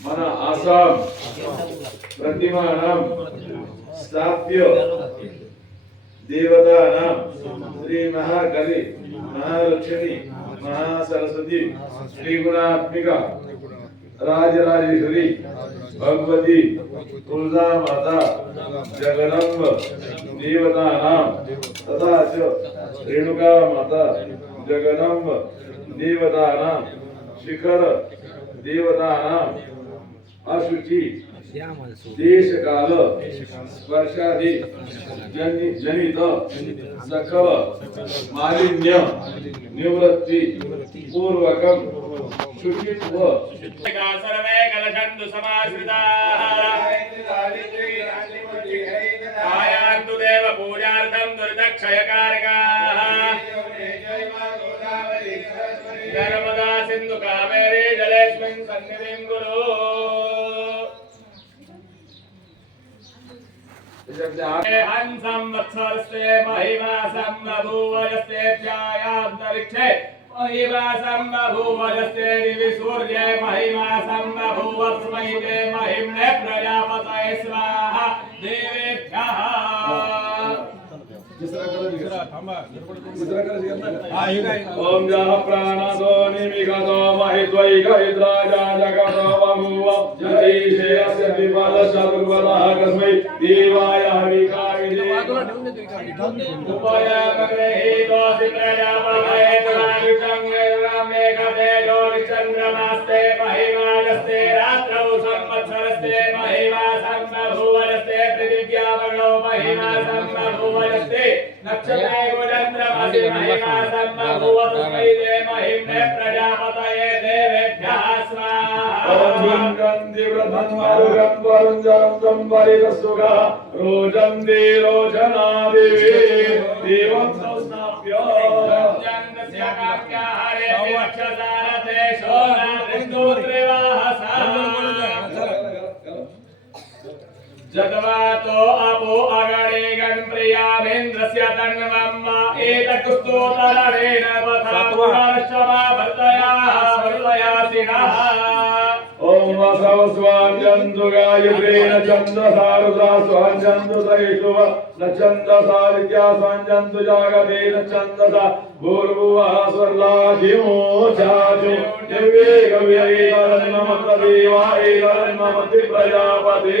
మన ఆసాం ప్రతిమానం స్థాప్య దేవతానాం శ్రీ మహాకవి మహాలక్ష్మి మహాసరస్వతి శ్రీగుణాత్మిక राजराजेश्वरी भगवती तुळजा माता जगदंब देवतानाम तथा च रेणुका माता जगदंब देवतानाम शिखर देवतानाम अशुची देशकाल स्पर्शादी जनित सकल मालिन्य निवृत्ती पूर्वकम शुचित्व सर्वे कलशन्तु नर्मदा सिन्धु कावेरी जलेऽस्मिन् वत्सरस्ते महिमा सम्बभूवयस्तेभ्यायान्तरिक्षे महिमा सम्बभूवयस्ते दिवि महिमा सम्बभूवस्मै महिम्ने प्रजापतये स्वाहा देवेभ्यः। ओम जः प्राणसो निमिषतो महित्वैकहिद्राजा जगतो बभूव विपद चतुर्वदः कस्मै देवाय हविकाविदे उपयामग्रहीतोऽसि प्रजापतये मेघतेजो चन्द्रमास्ते महिमानस्ते रात्रौ संवत्सरस्ते महिमा सम्बभूवनस्ते पृथिव्यामगौ महिमा सम्बभूवनस्ते नक्षत्रे गुणन्द्रमसि महिमा सम्बभूवतस्मै ते महिम्ने प्रजापतये देवेभ्यः स्वाहा। तं देवी जन्मस्य शोणादृष्टोत्रिवाहसा जगवातो अपो अगणे गणप्रियामेन्द्रस्य तन्वं वा एतकुस्तोतरणेन पथा पुनर्शमा भर्तया भर्तयासिनः ॐ वसव स्वाञ्जन्तु చంద్రుగాయుగేన చంద్రసారుదా స్వాంజంతు సైషువ నచంద్రసారిత్యా ప్రజాపతి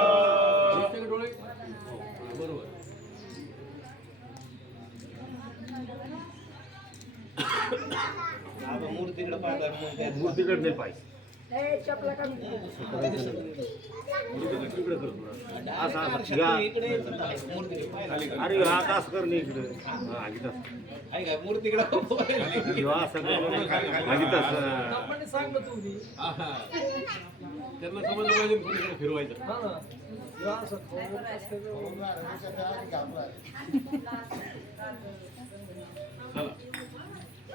मूर्तीकडे पाहतात मूर्तीकडे नाही पाहिजे अरे हा तास कर नाही इकडे. मूर्तीकडे सांग ना तुम्ही त्यांना समजलं पाहिजे मूर्तीकडे फिरवायचं